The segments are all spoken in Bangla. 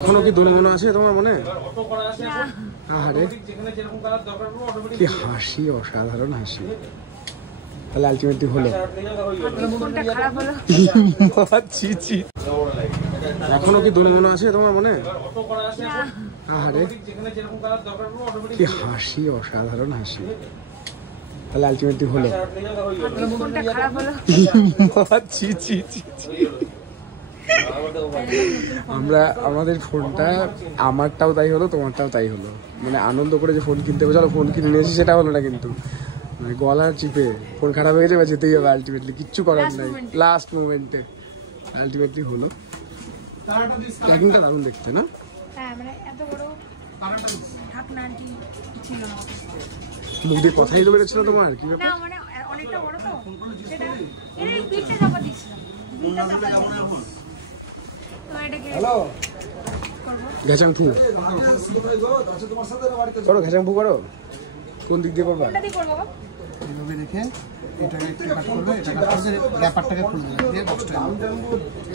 এখনো কি দোলে মনে আছে তোমার মনে? আরে কি হাসি, অসাধারণ হাসি। তাহলে আলটিমেটলি হলো এখনো কি দোলে মনে আছে তোমার মনে? আরে কি হাসি, অসাধারণ হাসি। তাহলে আলটিমেটলি হলো আমরা আমাদের ফোনটা, আমারটাও তাই হলো তোমারটাও তাই হলো। মানে আনন্দ করে যে ফোন কিনতে হবে, চলো ফোন কিনে নিয়েছি সেটা হলো না, কিন্তু মানে গলার চিপে ফোন খারাপ হয়ে গেছে বা যেতেই হবে আলটিমেটলি, কিচ্ছু করার নাই। লাস্ট মোমেন্টে আলটিমেটলি হলো। প্যাকিংটা দারুণ দেখতে না? মুখ দিয়ে কথাই তো বেরোচ্ছিল তোমার, কি ব্যাপার? ঘেচাং ফু করো, ঘেচাং ফু করো। কোন দিক দিয়ে করবা? এইভাবে রেখে এটাকে একটু কাট করবে, এটা কাট করবে, ব্যাপারটাকে খুলবে দিয়ে বক্সটা।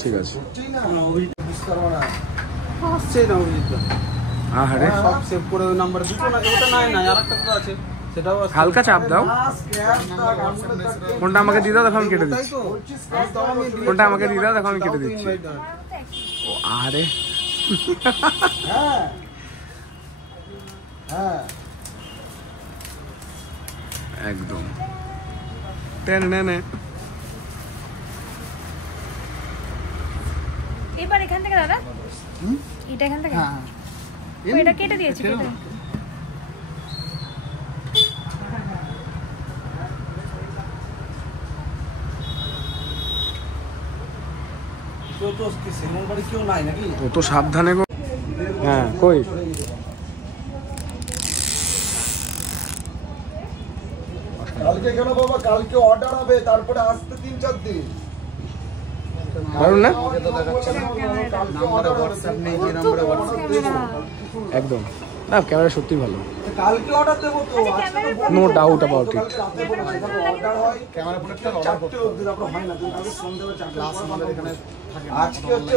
ঠিক আছে। আরে সব সেভ করে ওই নাম্বার দুটো না, ওটা নাই না, আরেকটা তো আছে, সেটাও আছে। হালকা চাপ দাও। ফোনটা আমাকে দিয়ে দাও, তখন আমি কেটে দিচ্ছি। ফোনটা আমাকে দিয়ে দাও, তখন আমি কেটে দিচ্ছি। ও আরে হ্যাঁ হ্যাঁ একদম টেনে নে। এবার এখান থেকে দাদা, এটা এখান থেকে, হ্যাঁ এটা কেটে দিয়েছি। ও তো সাবধানে গো। হ্যাঁ কই কালকে কেন বাবা? কালকে অর্ডার হবে, তারপরে আসতে 3-4 দিন। কারণ না একদম না, ক্যামেরা সত্যি ভালো। কালকে অর্ডার দেবো তো, নো ডাউট অ্যাবাউট ইট। আজকে হচ্ছে